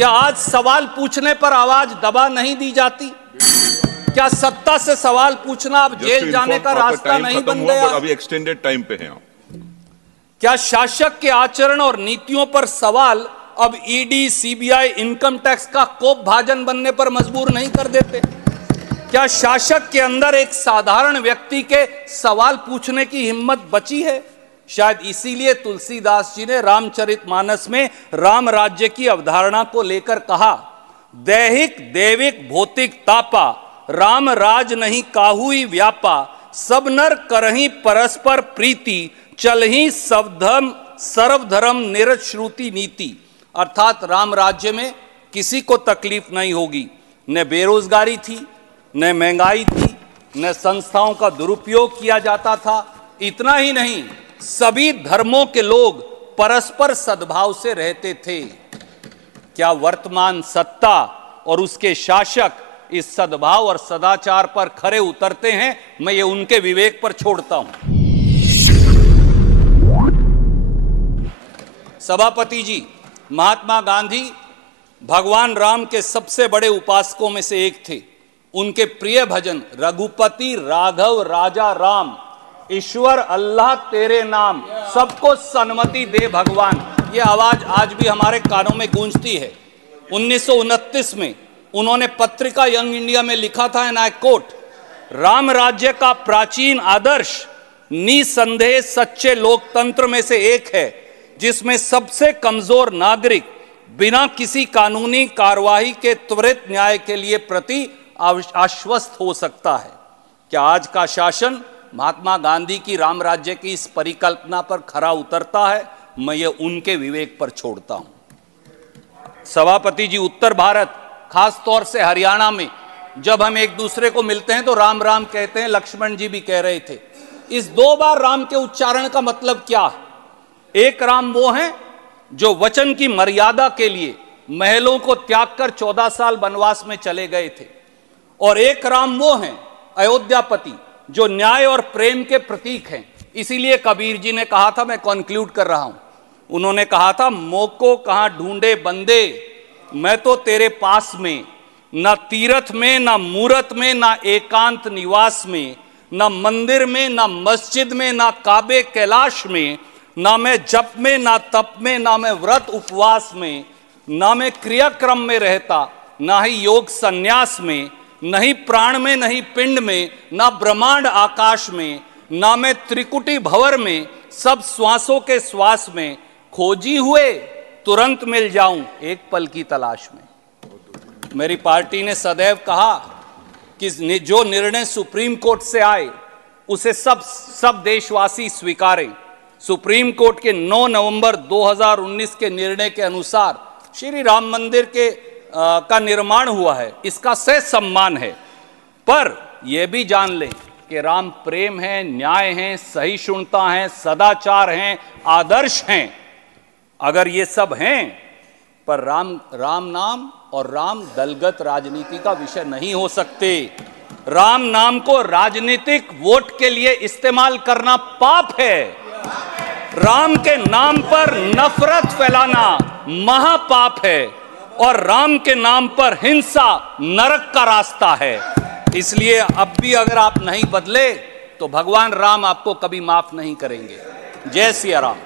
क्या आज सवाल पूछने पर आवाज दबा नहीं दी जाती? क्या सत्ता से सवाल पूछना अब जेल जाने का रास्ता नहीं बन गया? अभी एक्सटेंडेड टाइम पे हैं आप। क्या शासक के आचरण और नीतियों पर सवाल अब ईडी, सीबीआई, इनकम टैक्स का कोप भाजन बनने पर मजबूर नहीं कर देते? क्या शासक के अंदर एक साधारण व्यक्ति के सवाल पूछने की हिम्मत बची है? शायद इसीलिए तुलसीदास जी ने रामचरितमानस में राम राज्य की अवधारणा को लेकर कहा, दैहिक देविक भौतिक तापा, राम राज नहीं काहुई व्यापा, सब नर करही परस्पर प्रीति, चलही सर्वधर्म निरश्रुति नीति। अर्थात राम राज्य में किसी को तकलीफ नहीं होगी, न बेरोजगारी थी, न महंगाई थी, न संस्थाओं का दुरुपयोग किया जाता था। इतना ही नहीं, सभी धर्मों के लोग परस्पर सद्भाव से रहते थे। क्या वर्तमान सत्ता और उसके शासक इस सद्भाव और सदाचार पर खरे उतरते हैं? मैं ये उनके विवेक पर छोड़ता हूं। सभापति जी, महात्मा गांधी भगवान राम के सबसे बड़े उपासकों में से एक थे। उनके प्रिय भजन रघुपति राघव राजा राम, ईश्वर अल्लाह तेरे नाम, सबको सन्मति दे भगवान, ये आवाज आज भी हमारे कानों में गूंजती है। 1929 में उन्होंने पत्रिका यंग इंडिया में लिखा था, एंड आई कोट, राम राज्य का प्राचीन आदर्श निसंदेह सच्चे लोकतंत्र में से एक है, जिसमें सबसे कमजोर नागरिक बिना किसी कानूनी कार्यवाही के त्वरित न्याय के लिए प्रति आश्वस्त हो सकता है। क्या आज का शासन महात्मा गांधी की राम राज्य की इस परिकल्पना पर खरा उतरता है? मैं ये उनके विवेक पर छोड़ता हूं। सभापति जी, उत्तर भारत, खास तौर से हरियाणा में जब हम एक दूसरे को मिलते हैं तो राम राम कहते हैं। लक्ष्मण जी भी कह रहे थे। इस 2 बार राम के उच्चारण का मतलब क्या है? एक राम वो हैं जो वचन की मर्यादा के लिए महलों को त्याग कर 14 साल वनवास में चले गए थे, और एक राम वो हैं अयोध्यापति जो न्याय और प्रेम के प्रतीक हैं। इसीलिए कबीर जी ने कहा था, मैं कॉन्क्लूड कर रहा हूं, उन्होंने कहा था, मोको कहां ढूंढे बंदे, मैं तो तेरे पास में, ना तीर्थ में, ना मूरत में, ना एकांत निवास में, ना मंदिर में, ना मस्जिद में, ना काबे कैलाश में, ना मैं जप में, ना तप में, ना मैं व्रत उपवास में, ना मैं क्रियाक्रम में रहता, ना ही योग संन्यास में, नहीं प्राण में, नहीं पिंड में, ना ब्रह्मांड आकाश में, ना मैं त्रिकुटी भंवर में, सब श्वासों के श्वास में, खोजी हुए तुरंत मिल जाऊं एक पल की तलाश में। मेरी पार्टी ने सदैव कहा कि जो निर्णय सुप्रीम कोर्ट से आए उसे सब देशवासी स्वीकारें। सुप्रीम कोर्ट के 9 नवंबर 2019 के निर्णय के अनुसार श्री राम मंदिर का निर्माण हुआ है, इसका सह सम्मान है, पर यह भी जान लें कि राम प्रेम है, न्याय है, सहिष्णुता है, सदाचार हैं, आदर्श हैं। अगर ये सब हैं, पर राम नाम और राम दलगत राजनीति का विषय नहीं हो सकते। राम नाम को राजनीतिक वोट के लिए इस्तेमाल करना पाप है। राम के नाम पर नफरत फैलाना महापाप है, और राम के नाम पर हिंसा नरक का रास्ता है। इसलिए अब भी अगर आप नहीं बदले तो भगवान राम आपको कभी माफ नहीं करेंगे। जय सिया राम।